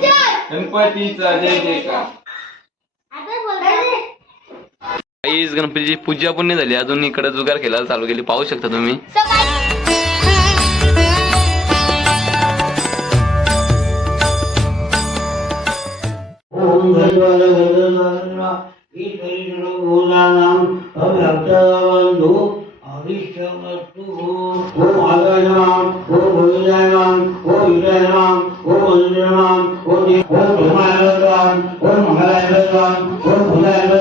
चार गणपतीचा जय जयकार. पूजा पण नाही झाली. अजून इकडे जुगार खेळायला चालू केली. पाहू शकता तुम्ही. वंदना ईश्वरी भूलानाम अभक्तवंधु अभिष्टवस्तु ओम आदयनाम ओम भूलानाम ओम विजयनाम ओम वंदनाम ओम ओम धर्मायनाम ओम मंगलायनाम ओम भूलायनाम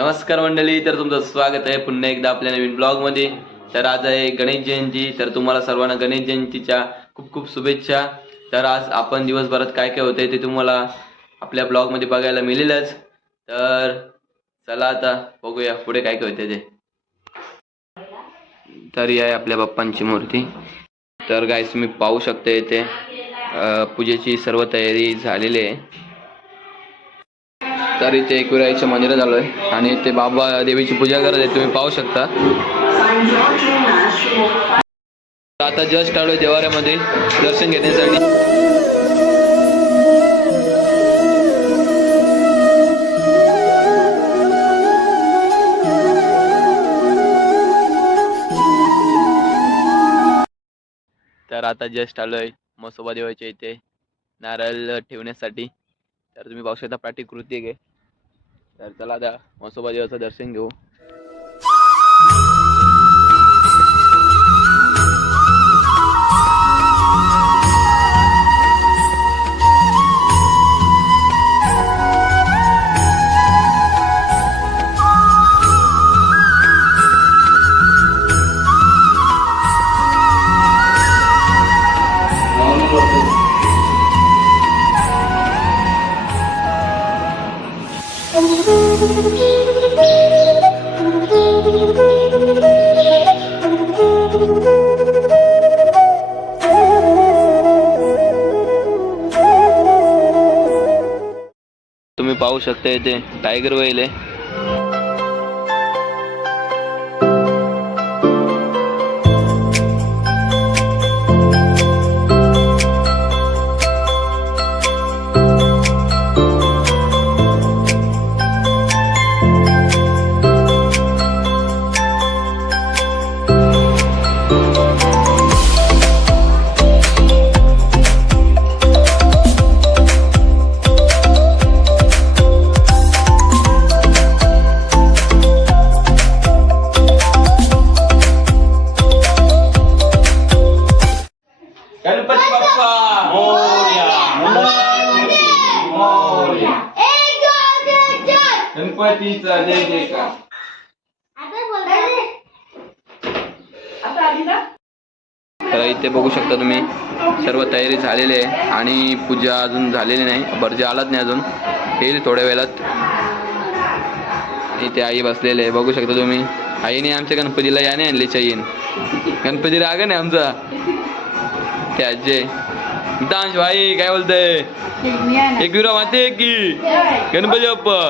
नमस्कार मंडळी तर तुमचं स्वागत आहे पुन्हा एकदा आपल्या नवीन ब्लॉगमध्ये तर आज आहे गणेश जयंती तर तुम्हाला सर्वांना गणेश जयंतीच्या खूप खूप शुभेच्छा. तर आज आपण दिवसभरात काय काय होतंय ते तुम्हाला आपल्या ब्लॉगमध्ये बघायला मिळेलच. तर चला आता बघूया पुढे काय काय होते ते. तर ही आहे आपल्या बाप्पांची मूर्ती. तर गाईस मी पाहू शकता इथे पूजेची सर्व तयारी झालेली आहे. तर इथे एकविराईच्या मंदिरात आलोय आणि ते बाबा देवीची पूजा करत आहे तुम्ही पाहू शकता. आता जस्ट आलोय देवाऱ्यामध्ये दर्शन घेण्यासाठी. तर आता जस्ट आलोय मसोबा देवाच्या इथे नारळ ठेवण्यासाठी. तर तुम्ही पाहू शकता प्रतिकृती आहे. तर चला द्या मसोबा देवाचं दर्शन घेऊ. शकता इथे टायगर वेल आहे. सर्व तयारी झालेली आहे आणि पूजा अजून झालेली नाही. बर्जे आलाच नाही अजून. येईल थोड्या वेळात. इथे आई बसलेले आहे. बघू शकता तुम्ही. आईने आमच्या गणपतीला याने आणले चईन गणपती राग नाही आमचा. ते आजे दांश भाई काय बोलतय एक दुरा माते की. गणपती बाप्पा.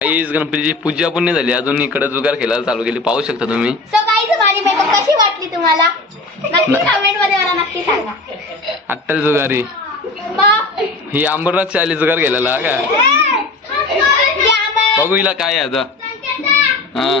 काहीच गणपतीची पूजा पण नाही झाली. अजून इकडे जुगार खेळायला चालू केली. पाहू शकता तुम्ही. सो गाईज माझी मेकअप कशी वाटली तुम्हाला? नक्की कमेंटमध्ये मला नक्की सांगा. अट्टल जुगारी. ही अंबरनाथ शाली जुगार गेलेला का. बघू हिला काय आहे आता. हा.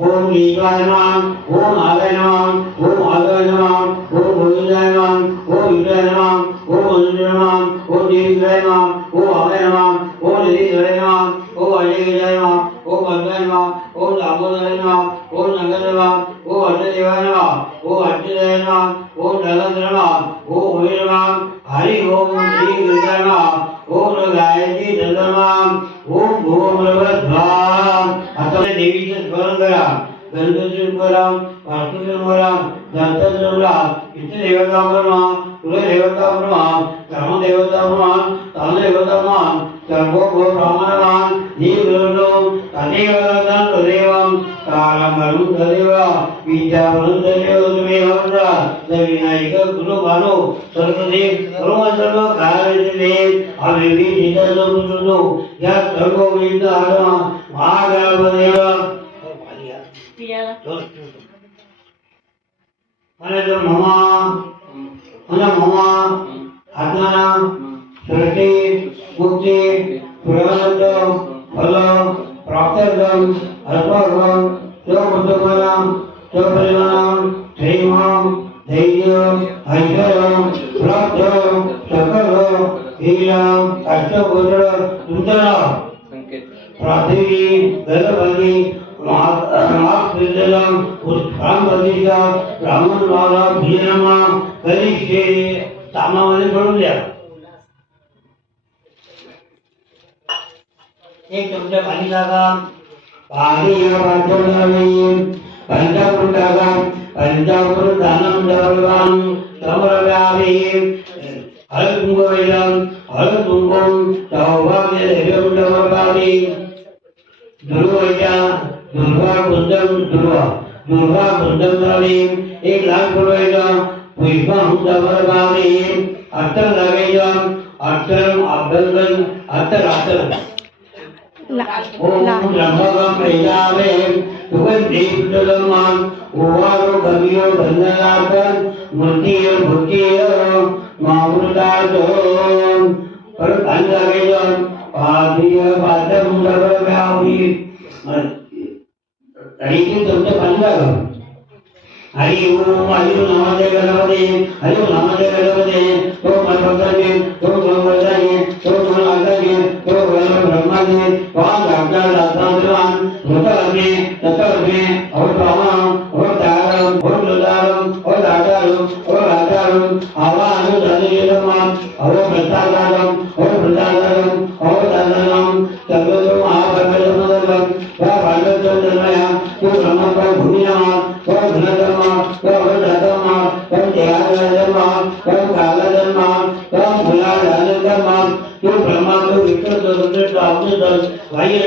ओम ईश्वराय नमः ओम आदाय नमः ओम आदाय नमः ओम गोविंदाय नमः ओम विष्णुवे नमः ओम मनुष्य नमः ओम देवीन्द्राय नमः ओम अभय नमः ओम निधीश्वराय विनायक गुरु बालो सर्वदेव सर्व सर्व कार्य हवेवी निधनो या सर्व गोविंद आत्मा महागणपदेव हो, मला जो ममा मला ममा आत्माना सृष्टी मुक्ती पुरानंद फल प्राप्तगम अल्पगम स्वपतमानाम स्वपरिमाणाम श्रीमाम धैर्य ऐश्वर प्राप्त सकल हेलाम अष्टभद्र सुंदरा प्राथमिकी गर्भवती मागलेला उत्क्रांतीचा ब्राह्मण वाला भिजनामा परीक्षे सामावाने सोडून द्या. एक चमचा पाणी टाका पाणी या वाटवणार नाही पंचामृत दानम दवलवान समरव्यावे हळद कुंभ वेदम हळद कुंभम सौभाग्य देवम दवलवावे दुर्वाच्या दुर्वा कुंदम दुर्वा दुर्वा कुंदम रावे एक लाख पुरवायचा पुष्पम दवलवावे अत्तर लागायचा अत्तर अभ्यंकन अत्तर अत्तर हरि ओम हरि नमस्ते गणपती हरि नमस्ते गणपती तो मनोकाचे तो मंगळाचे तो मनाकाचे तो ब्रह्माचे पाच आपल्या दातांतरान भूताग्ने तत्वग्ने और ब्रह्म और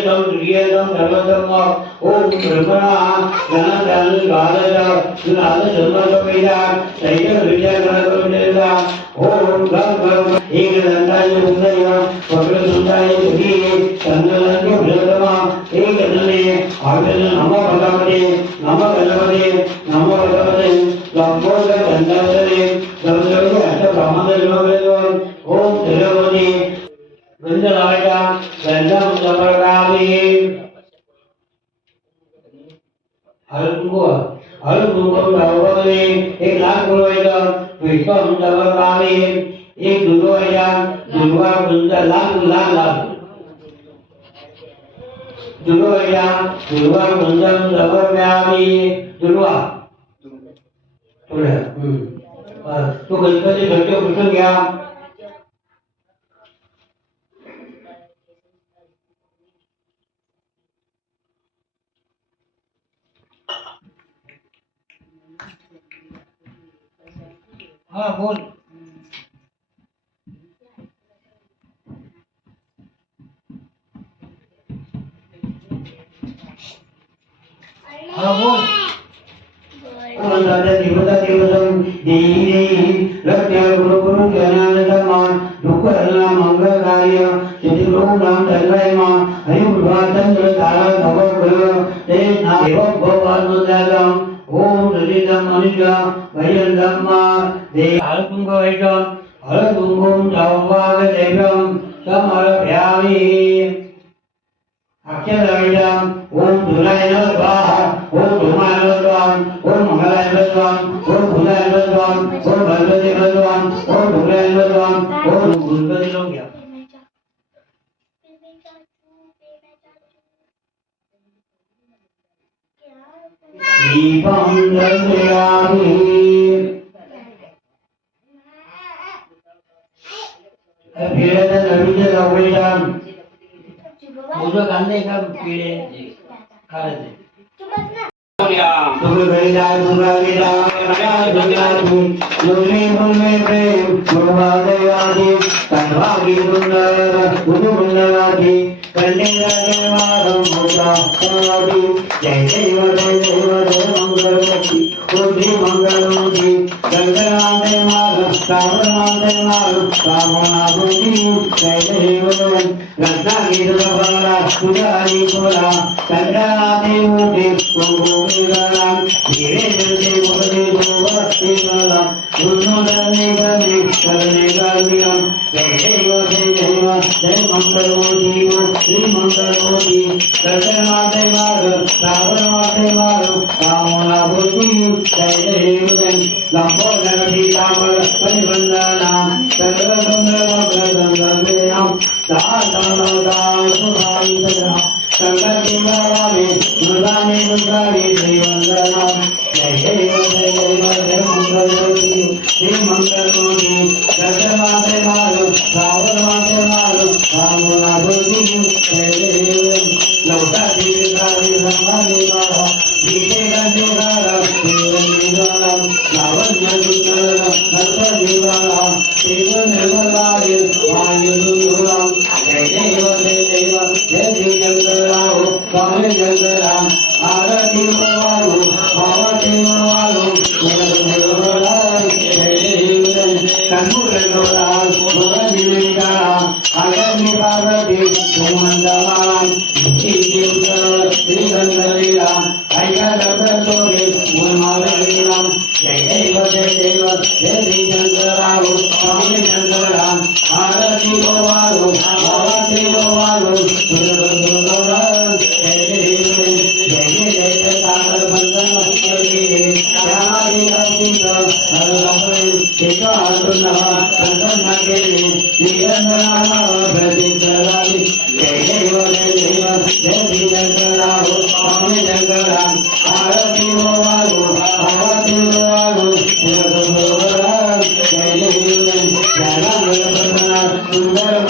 ஏதம் துரியேதம் தர்மதர்மம் ஓம் பிரம்மணா கணகல் பாலயா சுனாத ஜன்மகமிதா சைத விஜயகணகமிதா ஓம் கம் கம் ஏகதந்தாய दुर्वा तो गणपती घट्ट पुसून घ्या. हा बोल. हा बोल. मंत्राच्या देवता देवतम देई देई लक्ष्य गुरु गुरु दुःख हरणा मंगल कार्य लोक नाम मा हरि चंद्र तारा नव ग्रह ते नाम जागम ओम ललितम अनिजा दे जावाग ओम धुलाय ओम धुमाय स्वाहा ओम भुलाय स्वाहा ओम भगवते स्वाहा ओम धुलाय स्वाहा ओम गुणपती लोक घ्या दीपं दर्शयामि पिढ्याच्या नवीच्या जवळच्या मोदक आणले का? पिढे? खायचे तुम्ही वेदाय मुरारीदा जगनाथी लोणी मुल्मे प्रेम मुरबादयादी मंगल मार रामनाथ मार रामना बुद्धि जय देव पुजारी बोला चंद्रादि मूर्ति कुंभोगराम धीरे जलते मुखते गोवस्ते गलाम उन्नोदने गमे करने गालियम जय देव जय देव जय मंगल श्री मंगल मूर्ति मार रावण मार श्री मंगल मूर्ति दर्शनाते मार रावण माते मार रामना बुद्धि जय देव Thank you. जय सुंदर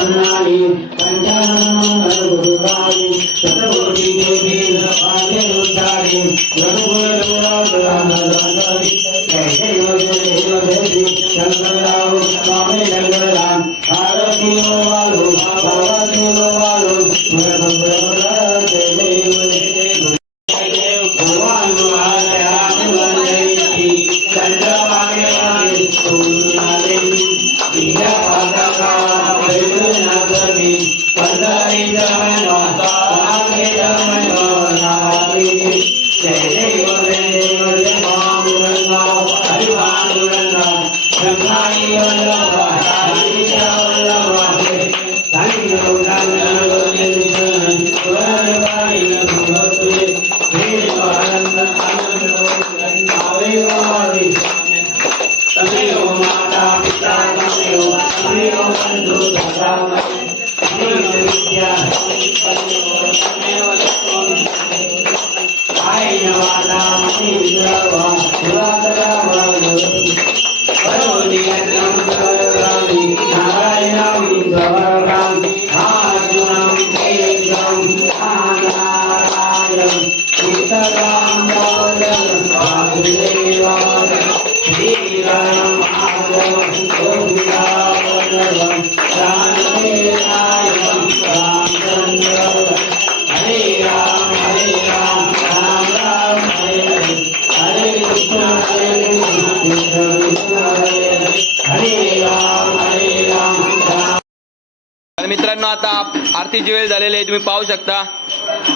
मित्रांनो आता आरतीची वेळ झालेली आहे. तुम्ही पाहू शकता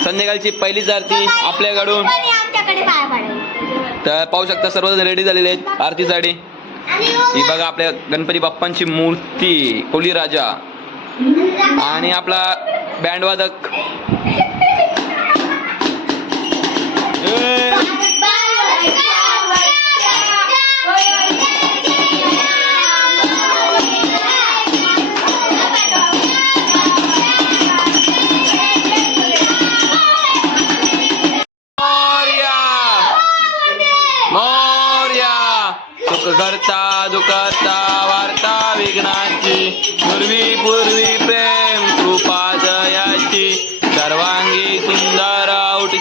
संध्याकाळची पहिलीच आरती आपल्याकडून. तर पाहू शकता सर्वजण रेडी झालेले आहेत आरतीसाठी आणि ही बघा आपल्या गणपती बाप्पांची मूर्ती कोली राजा. आणि आपला बँडवादक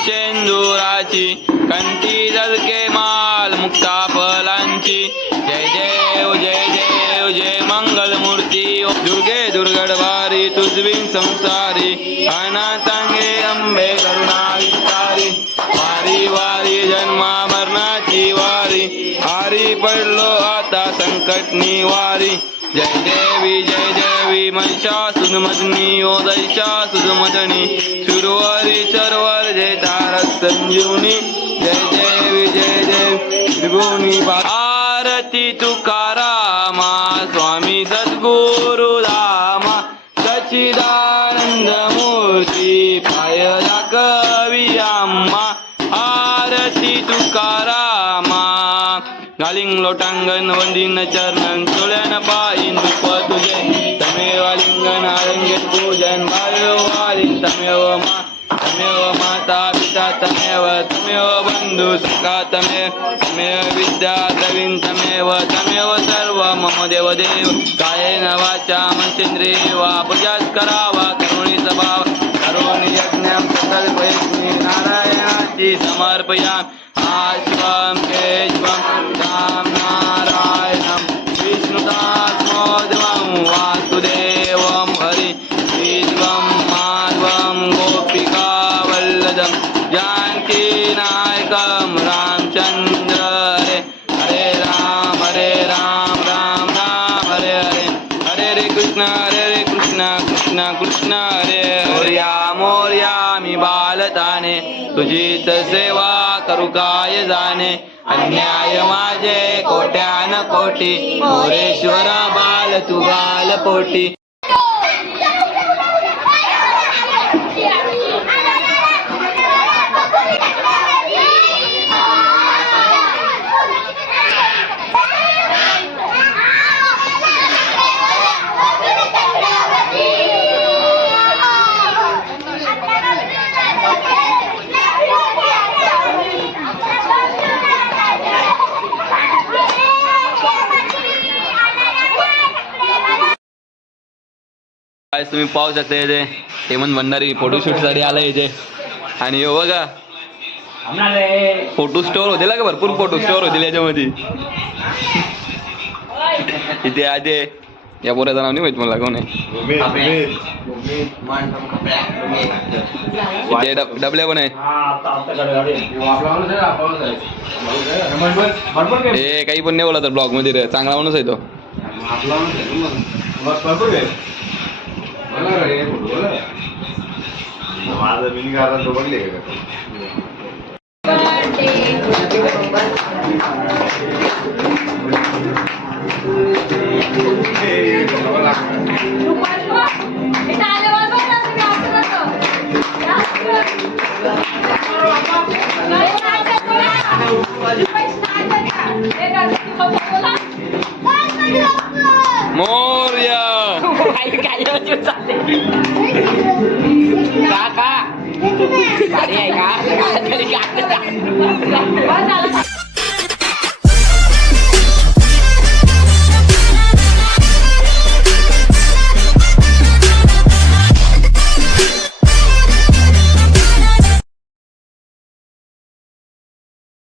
उठशेंदुराची कंठी जलके माल मुक्ता फलांची जय देव जय देव जय मंगल मूर्ती दुर्गे दुर्गडवारी तुझविन संसारी. अनाथांगे अंबे करुणा विस्तारी. वारी वारी जन्मा मरणाची वारी. हारी पडलो आता संकट निवारी. जय देवी जय देवी महिषासुर मदनी ओ दैशा मदनी सुरवरी सर्वर जय तारक संजीवनी जय देवी जय देव त्रिभुवनी बा- आरती तुकारामा स्वामी सद्गुरु रामा सच्चिदानंद मूर्ती पायला कवी आम्हा आरती तुकारामा गालिंग लोटांगण वंदीन चरणन सोळ्यान पायीन बंधु सखा तमेव तमेव विद्या द्रवीण तमेव तमेव सर्व मम देवदेव। कायेन वाचा मनसेंद्रिय वा पूजाच करावा करुणी स्वभाव। करुणी यज्ञं प्रकल्पयस्मि नारायणाची समर्पया आश्वं अन्याय माझे कोट्यान कोटी मोरेश्वर बाल तू बाल पोटी आज तुम्ही पाहू शकता इथे हेमंत भंडारी फोटोशूटसाठी आलाय इथे. आणि हो बघा फोटो स्टोर होते का भरपूर फोटो स्टोर होतील याच्यामध्ये. इथे आजे या पोऱ्याचं नाव नाही माहीत मला कोण आहे? डबल्या पण आहे. हे काही पण नाही बोला तर ब्लॉगमध्ये चांगला माणूस आहे तो. माझं मिनी गार्डन तो बघले का